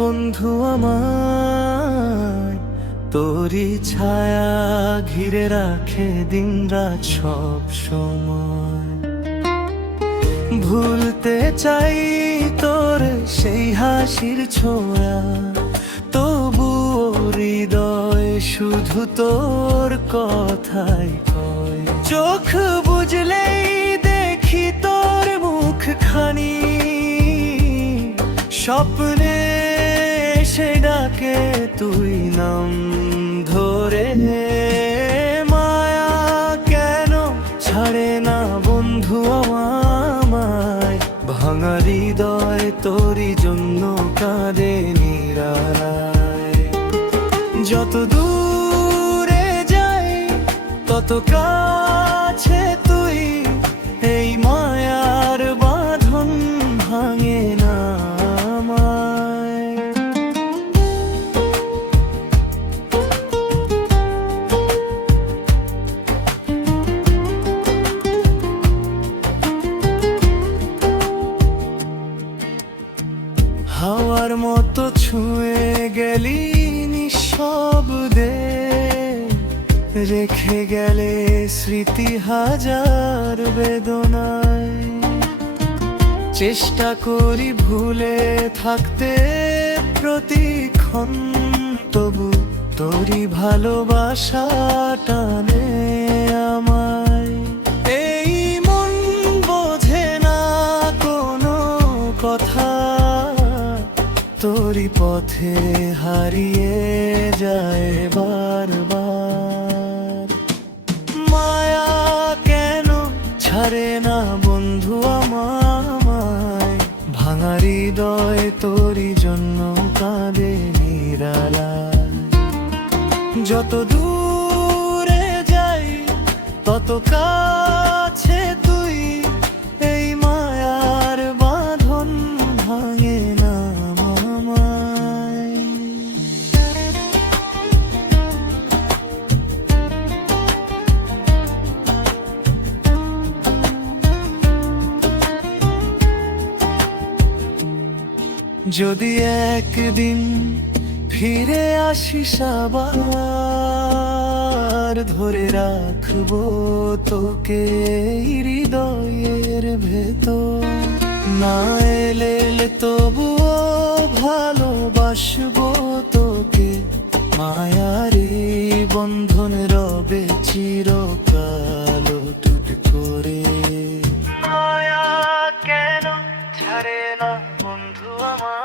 বন্ধু আমায়, তোরই ছায়া ঘিরে রাখে দিনরাত সব সময়। ভুলতে চাই তোর সেই হাসির ছোঁয়া, তবুও হৃদয় শুধু তোর কথাই কয়। চোখ বুঝলেই দেখি তোর মুখখানি, স্বপ্নে এসে ডাকে তুই নাম ধরে। মায়া কেন ছাড়ে না বন্ধু আমায়, ভাঙা হৃদয় তোরই জন্য কাঁদে নিরালায়। যত দূরে যাই তত কাছে তুই, এই মায়ার বাঁধন ভাঙে না আমায়। হাওয়ার মতো ছুঁয়ে গেলি নিঃশব্দে, রেখে গেলে স্মৃতি হাজার বেদনায়। চেষ্টা করি ভুলে থাকতে প্রতিক্ষণ, তবু তোরই ভালোবাসা টানে আমায়। এই মন বোঝে না কোনো কথা, তোরই পথে হারিয়ে যায় বারবার। মায়া কেন ছাড়ে না বন্ধু আমায়, ভাঙা হৃদয় তোরই জন্য কাঁদে নিরালায়। যত দূরে যাই তত কাছে তুই, এই মায়ার বাঁধন ভাঙে না আমায়। যদি একদিন ফিরে আসিস আবার, ধরে রাখবো তোকে হৃদয়ের ভেতর। না এলে তবুও ভালোবাসবো তোকে, মায়ার বন্ধন রবে চিরকাল টুট করে। মায়া কেন ছাড়ে না বন্ধু আমার,